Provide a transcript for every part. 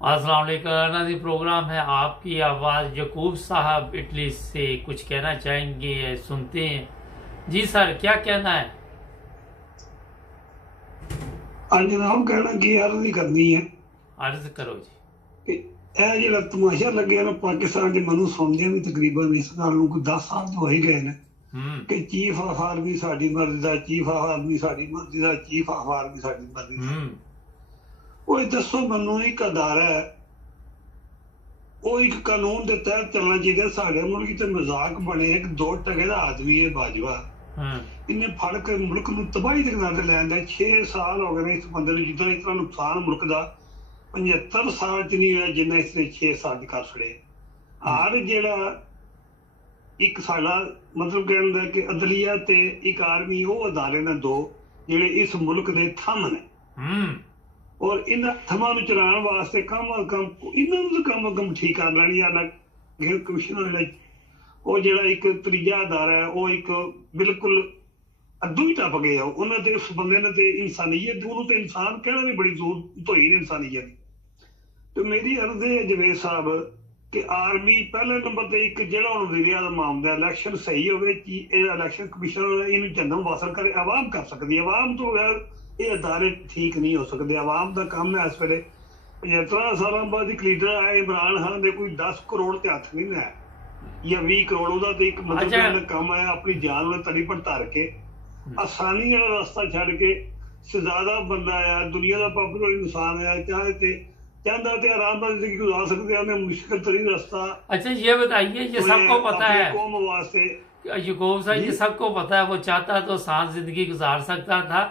अस्सलाम वालेकुम नाज़रीन, प्रोग्राम है आपकी आवाज़। यकूब साहब इटली से कुछ कहना चाहेंगे, सुनते हैं। जी सर, क्या कहना है? ਅੱਜ ਜਨਾਬ ਕਹਿਣਾ ਕੀ अर्ज नहीं करनी है अर्ज करो जी। ਕਿ ਇਹ ਜਿਹੜਾ ਤਮਾਸ਼ਾ ਲੱਗਿਆ ਨਾ ਪਾਕਿਸਤਾਨ ਦੇ ਮੈਨੂੰ ਸੁਣਦੇ ਵੀ ਤਕਰੀਬਨ ਇਸ ਗੱਲ ਨੂੰ ਕੋਈ 10 ਸਾਲ ਤੋਂ ਹੋ ਹੀ ਗਏ ਨੇ ਕਿ ਚੀਫ ਆਫ ਆਰਮੀ ਸਾਡੀ ਮਰਜ਼ੀ ਦਾ, ਚੀਫ ਆਫ ਆਰਮੀ ਸਾਡੀ ਮਰਜ਼ੀ ਦਾ, ਚੀਫ ਆਫ ਆਰਮੀ ਸਾਡੀ ਮਰਜ਼ੀ ਦਾ। ਉਹ ਇਹ ਦੱਸੋ ਮੈਨੂੰ, ਇੱਕ ਅਦਾਰਾ ਹੈ, ਉਹ ਇੱਕ ਕਾਨੂੰਨ ਦੇ ਤਹਿਤ ਚੱਲਣਾ ਚਾਹੀਦਾ। ਸਾਡੇ ਮੁਲਕ ਤੇ ਮਜ਼ਾਕ ਬਣੇ ਇੱਕ 2 ਟਕੇ ਦਾ ਆਦਮੀ ਹੈ ਬਾਜਵਾ, ਇਹਨੇ ਫੜ ਕੇ ਮੁਲਕ ਨੂੰ ਤਬਾਹੀ ਦੇ ਕਿਨਾਰੇ ਲੈ ਆਂਦਾ। 6 ਸਾਲ ਹੋ ਗਏ ਨੇ ਇਸ ਬੰਦੇ ਨੂੰ, ਜਿੱਦਾਂ ਇਤਨਾ ਨੁਕਸਾਨ ਮੁਲਕ ਦਾ 75 ਸਾਲ ਚ ਨਹੀਂ ਹੋਇਆ ਜਿੰਨਾ ਇਸਨੇ 6 ਸਾਲ ਚ ਕਰ ਛੜੇ। ਹਰ ਜਿਹੜਾ ਇੱਕ ਸਾਡਾ ਮਤਲਬ ਕਹਿਣ ਦਾ ਕਿ ਅਦਲੀਆ ਤੇ ਇੱਕ ਆਰਮੀ ਉਹ ਅਦਾਰੇ ਨੇ ਦੋ ਜਿਹੜੇ ਇਸ ਮੁਲਕ ਦੇ ਥੰਮ ਨੇ, ਔਰ ਇਹਨਾਂ ਥੰਮਾਂ ਨੂੰ ਚਲਾਉਣ ਵਾਸਤੇ ਕਮ ਅਜ਼ ਕਮ ਇਹਨਾਂ ਨੂੰ ਕੰਮ ਠੀਕ ਕਰ ਲੈਣੀ ਆ। ਗ੍ਰਹਿ ਕਮਿਸ਼ਨਰ ਉਹ ਜਿਹੜਾ ਇੱਕ ਤੀਜਾ ਅਦਾਰਾ ਹੈ, ਉਹ ਇੱਕ ਬਿਲਕੁਲ ਅੱਧੂ ਹੀ ਟੱਪ ਗਏ ਆ ਉਹਨਾਂ ਤੇ। ਉਸ ਬੰਦੇ ਨੇ ਤੇ ਇਨਸਾਨੀਅਤ, ਉਹਨੂੰ ਤੇ ਇਨਸਾਨ ਕਹਿਣਾ ਵੀ ਬੜੀ ਜ਼ਰੂਰਤ ਹੋਈ ਨੇ ਇਨਸਾਨੀਅਤ ਦੀ। ਤੇ ਮੇਰੀ ਅਰਜ਼ ਹੈ ਜਵੇਦ ਸਾਹਿਬ ਕਿ ਆਰਮੀ ਪਹਿਲੇ ਨੰਬਰ ਤੇ ਇੱਕ ਜਿਹੜਾ ਹੁਣ ਵਜ਼ੀਰ ਆਜ਼ਮ ਆਮਦਾ ਇਲੈਕਸ਼ਨ ਸਹੀ ਹੋਵੇ ਕਿ ਇਹ ਇਲੈਕਸ਼ਨ ਕਮਿਸ਼ਨਰ ਇਹਨੂੰ ਚੰਦਨ ਵਾਸਲ ਕਰੇ, ਆਵਾਮ ਕਰ ਸਕਦੀ ਹੈ। ਆਵਾਮ ਤੋਂ ਬਗੈਰ ਇਹ ਅਦਾਰੇ ਠੀਕ ਨਹੀਂ ਹੋ ਸਕਦੇ। ਆਵਾਮ ਦਾ ਕੰਮ ਹੈ ਇਸ ਵੇਲੇ 75 ਸਾਲਾਂ ਬਾਅਦ ਇੱਕ ਲੀਡਰ ਆਇਆ ਇਮਰਾਨ ਖਾਨ ਦੇ, ਕੋਈ 10 ਕਰੋੜ ਤੇ ਹੱਥ ਨਹੀਂ ਲਾਇਆ ਜਾਂ 20 ਕਰੋੜ ਉਹਦਾ ਤੇ ਇੱਕ ਮਤਲਬ ਕੰਮ ਆਇਆ ਆਪਣੀ ਜਾਨ ਨੂੰ ਤਲੀ ਪਰ ਧਰ ਕੇ ਆਸਾਨੀ ਵਾਲਾ ਰਸਤਾ ਛੱਡ ਕੇ ਸ਼ਹਿਜ਼ਾਦਾ ਬੰਦਾ ਆਇਆ, ਦੁਨੀਆ ਦਾ ਪਾਪੂਲਰ ਇਨਸਾਨ आया, चाहे ते चाहता थे आराम से जिंदगी गुजार सकते हैं, मुश्किल तरीन रास्ता। अच्छा ये बताइए, ये सबको पता है कौम वास्ते यकूब साहब, ये सबको पता है वो चाहता तो आसान जिंदगी गुजार सकता था।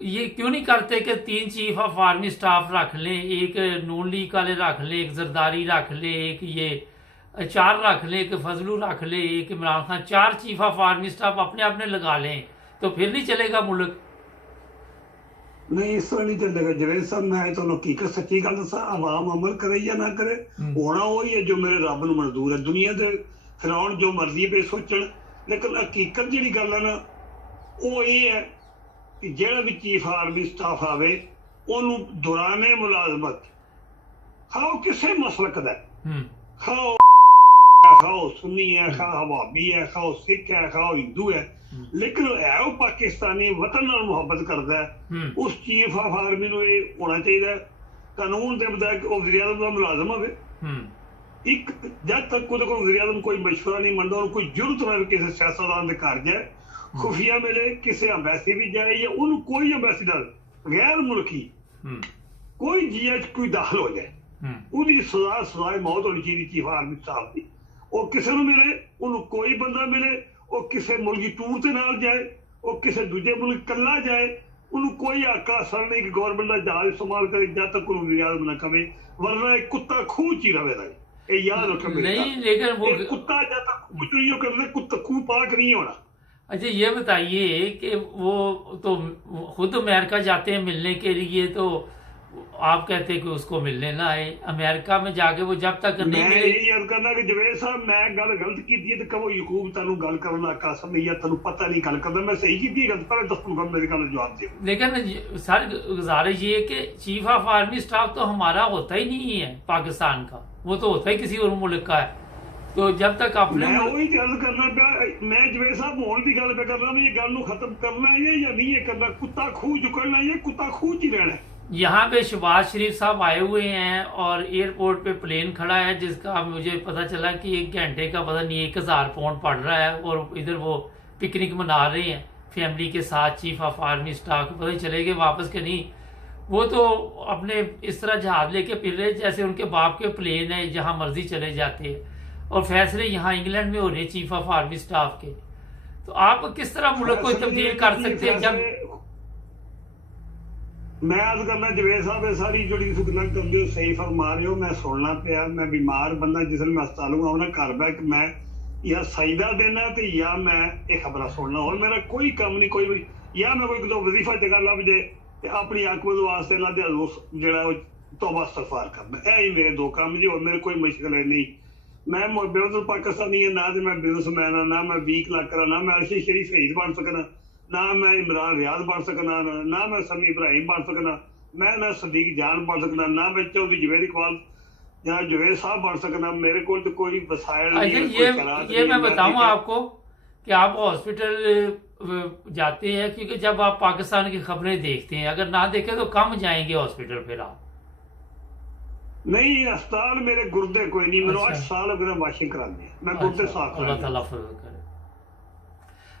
ये क्यों नहीं करते कि 3 चीफ ऑफ आर्मी स्टाफ रख लें, एक नून लीग वाले रख लें, एक जरदारी रख लें, एक ये 4 रख लें, एक फजलू रख लें, एक Imran Khan, 4 chief of army staff अपने अपने लगा लें, तो फिर नहीं चलेगा मुल्क। नहीं इस तरह नहीं चलेगा जवेद साहब। मैं तो हकीकत सच्ची गल दसा, आवाम अमल करे या ना करे होना वही है जो मेरे रब नूं मंजूर है। दुनिया दे फिरौन जो मर्जी पे सोचण, लेकिन हकीकत जिहड़ी गल है ना वो ये है कि जिहड़ा भी चीफ आर्मी स्टाफ आवे ओनू दौराने मुलाजमत खाओ किसे मसलक दा, खाओ खाओ सुन्नी है, खाओ हवाबी है, खाओ सिख है, खाओ हिंदू है, लेकिन है वो पाकिस्तानी वतन नाल मुहब्बत करता है। उस चीफ ऑफ आर्मी ਨੂੰ ਇਹ ਹੋਣਾ ਚਾਹੀਦਾ ਕਾਨੂੰਨ ਦੇ ਮੁਤਾਬਕ ਉਹ ਵਜ਼ੀਰ ਆਜ਼ਮ ਦਾ ਮੁਲਾਜ਼ਮ ਹੋਵੇ। ਇੱਕ ਜਦ ਤੱਕ ਉਹਦੇ ਕੋਲ ਵਜ਼ੀਰ ਆਜ਼ਮ ਕੋਈ ਮਸ਼ਵਰਾ ਨਹੀਂ ਮੰਨਦਾ, ਉਹਨੂੰ ਕੋਈ ਜ਼ਰੂਰਤ ਨਾ ਕਿਸੇ ਸਿਆਸਤਦਾਨ ਦੇ ਘਰ ਜਾਏ, ਖੁਫੀਆ ਮਿਲੇ, ਕਿਸੇ ਅੰਬੈਸੀ ਵੀ ਜਾਏ ਜਾਂ ਉਹਨੂੰ ਕੋਈ ਅੰਬੈਸੀਡਰ ਗੈਰ ਮੁਲਕੀ ਕੋਈ ਜੀਆ 'ਚ ਕੋਈ ਦਾਖਲ ਹੋ ਜਾਏ, ਉਹਦੀ ਸਜ਼ਾਏ ਮੌਤ ਹੋਣੀ ਚਾਹੀਦੀ ਚੀਫ ਆਰਮੀ ਸਟਾਫ ਦੀ। ਉਹ ਕਿਸੇ ਨੂੰ ਮਿਲੇ, ਉਹਨੂੰ ਕੋਈ ਬੰਦਾ ਮਿਲੇ, ਉਹ ਕਿਸੇ ਮੁਲਕੀ ਟੂਰ ਤੇ ਨਾਲ ਜਾਏ, ਉਹ ਕਿਸੇ ਦੂਜੇ ਮੁਲਕ ਕੱਲਾ ਜਾਏ, ਉਹਨੂੰ ਕੋਈ ਹੱਕ ਹਾਸਲ ਨਹੀਂ ਕਿ ਗੌਰਮੈਂਟ ਦਾ ਜਹਾਜ਼ ਇਸਤੇਮਾਲ ਕਰੇ ਜਦ ਤੱਕ ਉਹਨੂੰ ਰਿਆਜ਼ ਨਾ ਕਵੇ, ਵਰਨਾ ਇੱਕ ਕੁੱਤਾ ਖੂਹ ਚ ਹੀ ਰਵੇਗਾ। ਇਹ ਯਾਦ ਰੱਖੋ नहीं, लेकिन वो कुत्ता जब तक कुछ नहीं करते कुत्ता खूह पाक नहीं होना। अच्छा ये बताइए कि वो तो खुद अमेरिका जाते हैं मिलने के लिए, तो आप कहते हैं कि उसको मिलने ना आए। अमेरिका में जाके वो जब तक नहीं मैं मिले। यही अर्ज करना कि जवेद साहब मैं गल गलत की तो कहो यकूब तेन गल करना कसम नहीं है, तेन पता नहीं गल करना मैं सही की गलत, पहले दस मेरी गल जवाब दे। लेकिन सर गुजारिश ये कि चीफ ऑफ आर्मी स्टाफ तो हमारा होता ही नहीं है पाकिस्तान का, वो तो होता ही किसी और मुल्क का है। तो जब तक अपने मैं वही गल करना पिया, मैं जवेद साहब होने की गल पे करना भी ये गल नूं खत्म करना है या नहीं है करना। कुत्ता खूह चुकना है, कुत्ता खूह च ही रहना है। यहाँ पे शहबाज शरीफ साहब आए हुए हैं और एयरपोर्ट पे प्लेन खड़ा है जिसका मुझे पता चला कि 1 घंटे का पता नहीं 1000 पाउंड पड़ रहा है, और इधर वो पिकनिक मना रहे हैं फैमिली के साथ। चीफ ऑफ आर्मी स्टाफ पता नहीं चले गए वापस के नहीं, वो तो अपने इस तरह जहाज लेके फिर रहे जैसे उनके बाप के प्लेन है, जहाँ मर्जी चले जाते हैं, और फैसले यहाँ इंग्लैंड में हो रहे चीफ ऑफ आर्मी स्टाफ के। तो आप किस तरह मुल्क को तब्दील कर सकते हैं जब मैं अर्ज करना जवेद साहब ये सारी जो गल करते हो सही फरमा रहे हो, मैं सुनना पिया। मैं बीमार बंदा जिस मैं हस्पताल आना घर बह के मैं या सईदा देना तो या मैं ये खबर सुनना, और मेरा कोई कम नहीं कोई भी, या मैं कोई वजीफा जगह लभ जाए अपनी आकबत वास्ते अल्लाह दे हजूर जेड़ा तौबा इस्तगफार करना, यही मेरे 2 काम जी, और मेरे कोई मुश्किल है नहीं। मैं बेवजह पाकिस्तानी है ना, मैं बिजनेसमैन हाँ ना, मैं 20 लाख करा ना, मैं अर्शी शरीफ शहीद बन सकना ना, मैं इमरान रियाज बन सकना ना, मैं समी इब्राहिम बन सकना मैं ना सदीक जान बन सकना, ना मैं चौधरी जुबैर इकबाल या जुबैर साहब बन सकना। मेरे को तो कोई वसायल नहीं अच्छा, है, कोई शरारत ये नहीं है। मैं बताऊं आपको कि आप हॉस्पिटल जाते हैं, क्योंकि जब आप पाकिस्तान की खबरें देखते हैं, अगर ना देखें तो कम जाएंगे हॉस्पिटल फिर आप। नहीं अस्पताल मेरे गुर्दे कोई नहीं, मैंने अच्छा 8 साल हो गए वाशिंग कराने, मैं गुर्दे अच्छा, साफ अल्लाह कराने। ताला फजल करे।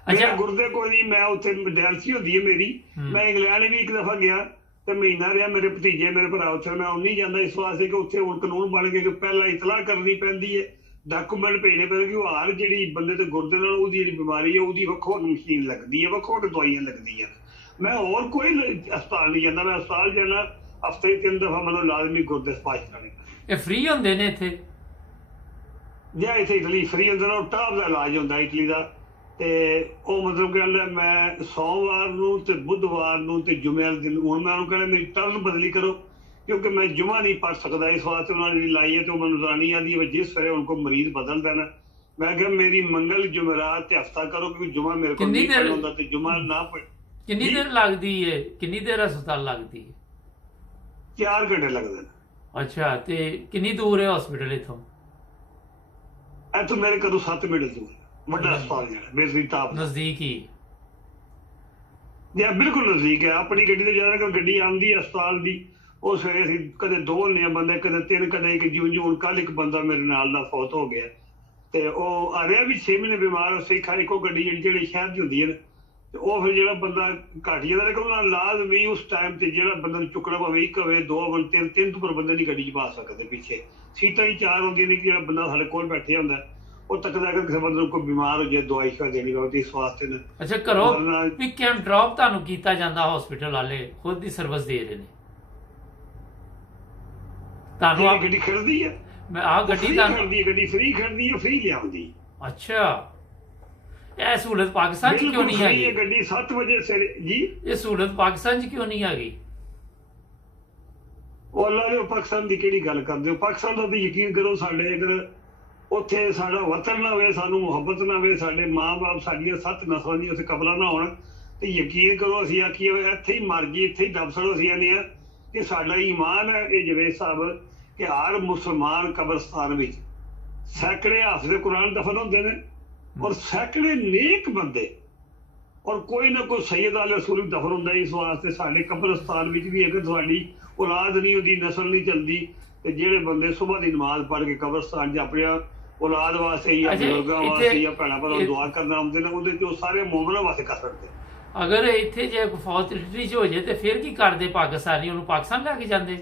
मेरे अच्छा। गुर्दे कोई नहीं, मैं उत्थे डायलिसिस होती है मेरी। मैं इंग्लैंड भी एक दफा गया तो महीना रहा, मेरे भतीजे मेरे भरा उत्थे, मैं उन्नी जाता इस वास्ते कि उत्थे हुण कानून बन गए कि पहला इतला करनी पैंदी है, डॉक्यूमेंट भेजने पैंदे कि वो हर जिहड़ी बंदे ते गुर्दे नाल ओहदी जिहड़ी बीमारी है ओहदी वक्खो मशीन लगदी है, वक्खो दवाइयां लगदियां। मैं होर कोई अस्पताल नहीं जाता, मैं अस्पताल जाना हफ्ते 3 दफा मतलब लाजमी गुर्दे सफाश कराने। ये फ्री होंदे ने इत्थे? ਜਾਂ ਇੱਥੇ ਇਟਲੀ ਫ੍ਰੀ ਹੁੰਦਾ ਨਾ, ਉਹ ਟਾਪ ਦਾ ਇਲਾਜ ਹੁੰਦਾ ਇਟਲੀ ਦਾ। ਤੇ ਉਹ ਮਤਲਬ ਗੱਲ ਹੈ, ਮੈਂ ਸੋਮਵਾਰ ਨੂੰ ਤੇ ਬੁੱਧਵਾਰ ਨੂੰ ਤੇ ਜੁਮੇ ਵਾਲੇ ਦਿਨ, ਹੁਣ ਮੈਂ ਉਹਨੂੰ ਕਹਿੰਦਾ ਮੇਰੀ ਟਰਨ ਬਦਲੀ ਕਰੋ ਕਿਉਂਕਿ ਮੈਂ ਜੁਮਾ ਨਹੀਂ ਪੜ ਸਕਦਾ, ਇਸ ਵਾਸਤੇ ਉਹਨਾਂ ਨੇ ਲਾਈ ਹੈ। ਤੇ ਉਹ ਮੈਨੂੰ ਰਾਣੀ ਆਦੀ ਹੈ ਜਿਸ ਵੇਲੇ उनको ਮਰੀਜ਼ ਬਦਲ ਦੇਣਾ। ਮੈਂ ਕਿਹਾ ਮੇਰੀ ਮੰਗਲ ਜੁਮਰਾਤ ਤੇ ਹਫਤਾ ਕਰੋ ਕਿਉਂਕਿ ਜੁਮਾ ਮੇਰੇ ਕੋਲ ਨਹੀਂ ਪੜ੍ਹ ਹੁੰਦਾ ਤੇ ਜੁਮਾ ਨਾ ਪੜ। ਕਿੰਨੀ ਦੇਰ ਲੱਗਦੀ ਹੈ, ਕਿੰਨੀ ਦੇਰ ਹਸਪਤਾਲ ਲੱਗਦੀ ਹੈ? 4 ਘੰਟੇ ਲੱਗਦੇ ਨੇ। ਅੱਛਾ, ਤੇ ਕਿੰਨੀ ਦੂਰ ਹੈ ਹਸਪੀਟਲ ਇਥੋਂ? ਇੱਥੋਂ ਮੇਰੇ ਘਰੋਂ 7 ਮਿੰਟ ਦੂਰ ਵੱਡਾ ਹਸਪਤਾਲ ਜਿਹੜਾ ਬੇਸਰੀ ਟਾਪ ਨਜ਼ਦੀਕ ਹੀ? ਜਾਂ ਬਿਲਕੁਲ ਨਜ਼ਦੀਕ ਹੈ। ਆਪਣੀ ਗੱਡੀ ਤੇ ਜਾਣਾ ਕਿ ਗੱਡੀ ਆਉਂਦੀ ਹੈ ਹਸਪਤਾਲ ਦੀ, ਉਹ ਸਵੇਰੇ ਅਸੀਂ ਕਦੇ 2 ਹੁੰਦੇ ਆ ਬੰਦੇ, ਕਦੇ 3, ਕਦੇ 1। ਜਿਉਂ ਹੁਣ ਕੱਲ ਇੱਕ ਬੰਦਾ ਮੇਰੇ ਨਾਲ ਦਾ ਫੌਤ ਹੋ ਗਿਆ ਤੇ ਉਹ ਆ ਰਿਹਾ ਵੀ 6 ਮਹੀਨੇ ਬਿਮਾਰ, ਸਿੱਖਾ ਇੱਕੋ ਗੱਡੀ ਜਿਹੜੀ ਸ਼ਹਿਰ ਦੀ ਹੁੰਦੀ ਹੈ ਤੇ ਉਹ ਫਿਰ ਜਿਹੜਾ ਬੰਦਾ ਘੱਟ ਜਾਂਦਾ ਲੇਕਿਨ ਉਹਨਾਂ ਲਾਜ਼ਮੀ ਉਸ ਟਾਈਮ ਤੇ ਜਿਹੜਾ ਬੰਦੇ ਨੂੰ ਚੁੱਕਣਾ ਪਵੇ, 1 ਹੋਵੇ 2 ਹੋਵੇ 3 ਤੋਂ ਪਰ ਬੰਦੇ ਦੀ ਗੱਡੀ 'ਚ ਪਾ ਸਕਦੇ। ਪਿੱਛੇ ਸੀਟਾਂ ਹੀ 4 ਹੁੰਦੀਆਂ ਨੇ ਕਿ ਜਿਹੜਾ ਬੰਦਾ ਸਾਡੇ ਕੋਲ ਬੈਠਿਆ ਹੁੰਦਾ ਉਹ ਤੱਕਦਾ ਕਿ ਕਿਸੇ ਬੰਦੇ ਨੂੰ ਕੋਈ ਬਿਮਾਰ ਹੋ ਜਾਏ ਦਵਾਈ ਸ਼ਾ ਦੇਣੀ ਹੋਵੇ ਇਸ ਵਾਸਤੇ ਨੇ। ਅੱਛਾ, ਕਰੋ ਪਿਕ ਐਂਡ ਡ੍ਰੌਪ ਤੁਹਾਨੂੰ ਕੀਤਾ ਜਾਂਦਾ, ਹਸਪੀਟਲ ਵਾਲੇ ਖੁਦ ਦੀ ਸਰਵਿਸ ਦੇ ਰਹੇ ਨੇ ਤੁਹਾਨੂੰ? ਗੱਡੀ ਖੜਦੀ ਹੈ, ਮੈਂ ਆ ਗੱਡੀ ਦਾ ਗੱਡੀ ਫ੍ਰੀ ਖੜਦੀ ਹੈ, ਫ੍ਰੀ ਲਿਆਉਂਦੀ। ਅੱਛਾ, ਇਹ ਸਹੂਲਤ ਪਾਕਿਸਤਾਨ 'ਚ ਕਿਉਂ ਨਹੀਂ ਹੈਗੀ? ਇਹ ਗੱਡੀ 7 ਵਜੇ ਸਵੇਰੇ ਜੀ, ਇਹ ਸਹੂਲਤ ਪਾਕਿਸਤਾਨ 'ਚ ਕਿਉਂ ਨਹੀਂ ਹੈਗੀ? ਉਹ ਅੱਲਾ ਨੇ ਪਾਕਿਸਤਾਨ ਦੀ ਕਿਹੜੀ ਗੱਲ ਕਰਦੇ ਹੋ? ਪਾਕਿਸਤਾਨ ਦਾ ਤਾਂ ਯਕੀਨ ਕਰੋ, ਸਾਡੇ ਅਗਰ ਉੱਥੇ ਸਾਡਾ ਵਤਨ ਨਾ ਹੋਵੇ, ਸਾਨੂੰ ਮੁਹੱਬਤ ਨਾ ਹੋਵੇ, ਸਾਡੇ ਮਾਂ-ਬਾਪ ਸਾਡੀਆਂ 7 ਨਸਲਾਂ ਦੀਆਂ ਉੱਥੇ ਕਬਰਾਂ ਨਾ ਹੋਣ ਤੇ ਯਕੀਨ ਕਰੋ ਅਸੀਂ ਆਖੀਏ ਇੱਥੇ ਹੀ ਮਰ ਗਈ, ਇੱਥੇ ਹੀ ਦਬ ਸੜੋ। ਅਸੀਂ ਆਨੇ ਆ ਕਿ ਸਾਡਾ ਈਮਾਨ ਹੈ ਇਹ ਜਵੇਦ ਸਾਹਿਬ ਕਿ ਹਰ ਮੁਸਲਮਾਨ ਕਬਰਸਤਾਨ ਵਿੱਚ ਸੈਂਕੜੇ ਹਾਫਿਜ਼ ਕੁਰਾਨ ਦਫਨ ਹੁੰਦੇ ਨੇ ਔਰ ਸੈਂਕੜੇ ਨੇਕ ਬੰਦੇ ਔਰ ਕੋਈ ਨਾ ਕੋਈ ਸੈਯਦ ਅਲ ਰਸੂਲ ਵੀ ਦਫਨ ਹੁੰਦਾ। ਇਸ ਵਾਸਤੇ ਸਾਡੇ ਕਬਰਸਤਾਨ ਵਿੱਚ ਵੀ ਅਗਰ ਤੁਹਾਡੀ ਔਲਾਦ ਨਹੀਂ ਹੁੰਦੀ, ਨਸਲ ਨਹੀਂ ਚੱਲਦੀ ਤੇ ਜਿਹੜੇ ਬੰਦੇ ਸੁਬਹ ਦੀ ਨਮਾਜ਼ ਪੜ੍ਹ ਕੇ ਕਬਰਸਤਾਨ 'ਚ ਆਪਣਿਆਂ ਔਲਾਦ ਵਾਸਤੇ ਜਾਂ ਬਜ਼ੁਰਗਾਂ ਵਾਸਤੇ ਜਾਂ ਭੈਣਾਂ ਭਰਾਵਾਂ ਨੂੰ ਦੁਆ ਕਰਨ ਆਉਂਦੇ ਨੇ, ਉਹਦੇ 'ਚ ਉਹ ਸਾਰੇ ਮੁਮਿਨਾਂ ਵਾਸਤੇ ਕਰ ਸਕਦੇ। ਅਗਰ ਇੱਥੇ ਜੇ ਫੌਤ ਇਟਲੀ 'ਚ ਹੋ ਜਾਏ ਤੇ ਫਿਰ ਕੀ ਕਰਦੇ ਪਾਕਿਸਤਾਨੀ? ਉਹਨੂੰ ਪਾਕਿਸਤਾਨ ਲੈ ਕੇ ਜਾਂਦੇ?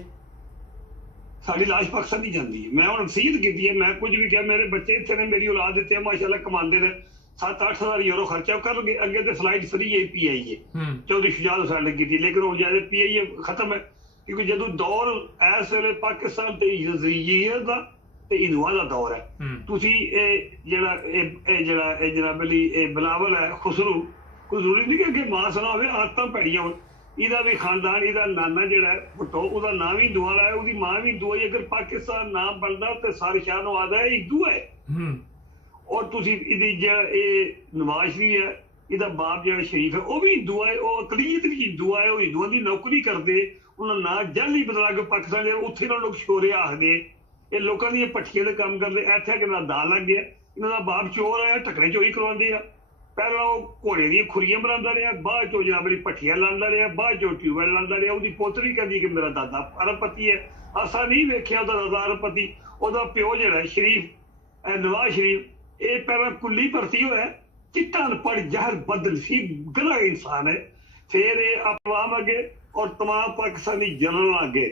ਸਾਡੀ ਲਾਸ਼ ਪਾਕਿਸਤਾਨ ਨਹੀਂ ਜਾਂਦੀ। ਮੈਂ ਹੁਣ ਨਸੀਹਤ ਕੀਤੀ ਹੈ, ਮੈਂ ਕੁਝ ਵੀ ਕਿਹਾ, ਮੇਰੇ ਬੱਚੇ ਇੱਥੇ ਨੇ, ਮੇਰੀ ਔਲਾਦ ਦਿੱਤੇ ਆ, ਮਾਸ਼ਾਅੱਲਾ ਕਮਾਉਂਦੇ ਨੇ, 7-8 ਹਜ਼ਾਰ ਯੂਰੋ ਖਰਚਾ ਕਰਨਗੇ। ਅੱਗੇ ਤੇ ਫਲਾਈਟ ਫਰੀ ਹੈ PIA, ਚੌਧਰੀ ਸ਼ੁਜਾਤ ਹੁਸੈਨ ਕੀਤੀ, ਲੇਕਿਨ ਹੁਣ ਜਦ PIA ਖਤਮ ਹੈ ਕਿਉਂਕਿ ਜਦੋਂ ਦੌਰ ਇਸ ਵੇਲੇ ਪਾਕਿਸਤਾਨ ਤੇ ਜਜ਼ੀਰੇ ਦਾ ਤੇ ਹਿੰਦੂਆਂ ਦਾ ਦੌਰ ਹੈ। ਤੁਸੀਂ ਇਹ ਜਿਹੜਾ ਜਨਾਬ ਅਲੀ ਇਹ ਬਿਲਾਵਲ ਹੈ ਖੁਸਰੂ, ਕੋਈ ਜ਼ਰੂਰੀ ਨਹੀਂ ਕਿ ਅੱਗੇ ਮਾਂ ਸੁਣਾ ਹੋਵੇ, ਆਦਤਾਂ ਭੈੜੀਆਂ ਹੋਣ। ਇਹਦਾ ਵੀ ਖਾਨਦਾਨ, ਇਹਦਾ ਨਾਨਾ ਜਿਹੜਾ ਭੁੱਟੋ, ਉਹਦਾ ਨਾਂ ਵੀ ਹਿੰਦੂ ਵਾਲਾ ਹੈ, ਉਹਦੀ ਮਾਂ ਵੀ ਹਿੰਦੂ ਹੈ। ਅਗਰ ਪਾਕਿਸਤਾਨ ਨਾ ਬਣਦਾ ਤੇ ਸਾਰੇ ਸ਼ਹਿਰ ਨੂੰ ਆਦਾ ਹੈ ਹਿੰਦੂ ਹੈ। ਔਰ ਤੁਸੀਂ ਇਹਦੀ ਇਹ ਨਵਾਜ਼ ਸ਼ਰੀਫ ਹੈ, ਇਹਦਾ ਬਾਪ ਜਿਹੜਾ ਸ਼ਰੀਫ ਹੈ ਉਹ ਵੀ ਹਿੰਦੂ ਹੈ, ਉਹ ਅਕਲੀਅਤ ਵੀ ਹਿੰਦੂ ਹੈ, ਉਹ ਹਿੰਦੂਆਂ ਦੀ ਨੌਕਰੀ ਕਰਦੇ। ਉਹਨਾਂ ਨਾਂ ਜਾਲੀ ਬਦਲਾ ਕੇ ਪਾਕਿਸਤਾਨ ਦੇ ਉੱਥੇ ਨਾਲ ਲੋਕ ਸ਼ੋਰੇ ਆਖਦੇ, ਇਹ ਲੋਕਾਂ ਦੀਆਂ ਭੱਠੀਆਂ ਦੇ ਕੰਮ ਕਰਦੇ। ਇੱਥੇ ਕਿੰਨਾ ਦਾ ਲੱਗ ਗਿਆ, ਇਹਨਾਂ ਦਾ ਬਾਪ ਚੋਰ ਹੈ, ਢੱਕਣੇ ਚੋਰੀ ਕਰਵਾਉਂਦੇ ਆ। ਪਹਿਲਾਂ ਉਹ ਘੋੜੇ ਦੀਆਂ ਖੁਰੀਆਂ ਬਣਾਉਂਦਾ ਰਿਹਾ, ਬਾਅਦ ਚੋਂ ਜਨਾਬ ਮੇਰੀ ਭੱਠੀਆਂ ਲਾਉਂਦਾ ਰਿਹਾ, ਬਾਅਦ ਚੋਂ ਟਿਊਬਵੈਲ ਲਾਉਂਦਾ ਰਿਹਾ। ਉਹਦੀ ਪੋਤਰੀ ਕਹਿੰਦੀ ਕਿ ਮੇਰਾ ਦਾਦਾ ਅਰਬਪਤੀ ਹੈ। ਅਸਾਂ ਨਹੀਂ ਵੇਖਿਆ ਉਹਦਾ ਦਾਦਾ ਅਰਬਪਤੀ। ਉਹਦਾ ਪਿਓ ਜਿਹੜਾ ਸ਼ਰੀਫ ਨਵਾਜ਼ ਸ਼ਰੀਫ, ਇਹ ਪਹਿਲਾਂ ਕੁੱਲੀ ਭਰਤੀ ਹੋਇਆ, ਚਿੱਟਾ ਅਨਪੜ੍ਹ ਜ਼ਹਿਰ ਬਦਲ ਸੀ, ਗਲਾ ਇਨਸਾਨ ਹੈ। ਫਿਰ ਇਹ ਅਵਾਮ ਅੱਗੇ ਔਰ तमाम पाकिस्तानी जनरल ਅੱਗੇ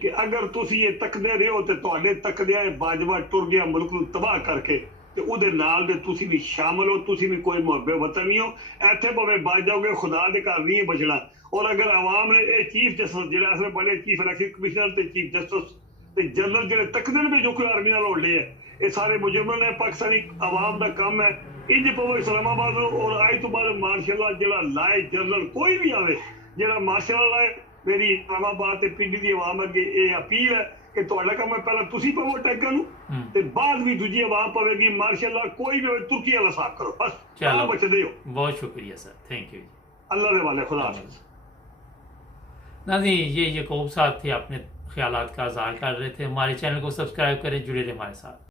ਕਿ ਅਗਰ ਤੁਸੀਂ ਇਹ ਤੱਕਦੇ ਰਹੋ ਤੇ ਤੁਹਾਡੇ ਤੱਕਦਿਆਂ ਬਾਜਵਾ ਟੁਰ ਗਿਆ ਮੁਲਕ ਨੂੰ ਤਬਾਹ ਕਰਕੇ ਤੇ ਉਹਦੇ ਨਾਲ ਦੇ ਤੁਸੀਂ ਵੀ ਸ਼ਾਮਲ ਹੋ। ਤੁਸੀਂ ਵੀ ਕੋਈ ਮੁਹੱਬੇ ਵਤਨ ਨਹੀਂ ਹੋ, ਇੱਥੇ ਭਾਵੇਂ ਬਚ ਜਾਓਗੇ, ਖੁਦਾ ਦੇ ਘਰ ਨਹੀਂ ਬਚਣਾ। ਔਰ ਅਗਰ ਆਵਾਮ ਨੇ ਇਹ ਚੀਫ ਜਸਟਿਸ ਜਿਹੜਾ ਅਸਲ ਬੜੇ ਚੀਫ ਇਲੈਕਸ਼ਨ ਕਮਿਸ਼ਨਰ ਤੇ ਚੀਫ ਜਸਟਿਸ ਤੇ ਜਨਰਲ ਜਿਹੜੇ ਤੱਕਦੇ ਨੇ ਜੋ ਕੋਈ ਆਰਮੀ ਨਾਲ ਹੋਲਦੇ ਆ, ਇਹ ਸਾਰੇ ਮੁਜਰਮ ਨੇ। ਪਾਕਿਸਤਾਨੀ ਆਵਾਮ ਦਾ ਕੰਮ ਹੈ ਇੰਜ ਪਵੋ ਇਸਲਾਮਾਬਾਦ ਔਰ ਅੱਜ ਤੋਂ ਬਾਅਦ ਮਾਰਸ਼ਲ ਜਿਹੜਾ ਲਾਏ ਜਨਰਲ ਕੋਈ ਵੀ ਆਵੇ, ਜਿਹੜਾ ਮਾਰਸ਼ਲ ਲਾਏ, ਮੇਰੀ ਇਸਲਾਮਾਬਾਦ ਤੇ ਪਿੰਡ ਦੀ ਆਵਾਮ ਅੱਗੇ ਇਹ ਅਪੀਲ ਹੈ ਕਿ ਤੁਹਾਡਾ ਕੰਮ ਹੈ ਪਹਿਲਾਂ ਤੁਸੀਂ ਪਵੋ ਟੈਗਾਂ ਨੂੰ ਤੇ ਬਾਅਦ ਵੀ ਦੂਜੀ ਆਵਾਮ ਪਵੇਗੀ। ਮਾਰਸ਼ਲ ਕੋਈ ਵੀ ਤੁਰਕੀ ਵਾਲਾ ਸਾਫ ਕਰੋ, ਬਸ ਚਲੋ ਬਚਦੇ ਹੋ। ਬਹੁਤ ਸ਼ੁਕਰੀਆ ਸਰ, ਥੈਂਕ ਯੂ। ਅੱਲਾ ਦੇ ਵਾਲੇ, ਖੁਦਾ ਹਾਫਿਜ਼। नाज़रीन, ये यकूब साहब थे, अपने ख्यालात का इज़हार कर रहे थे। हमारे चैनल को सब्सक्राइब करें, जुड़े रहे हमारे साथ।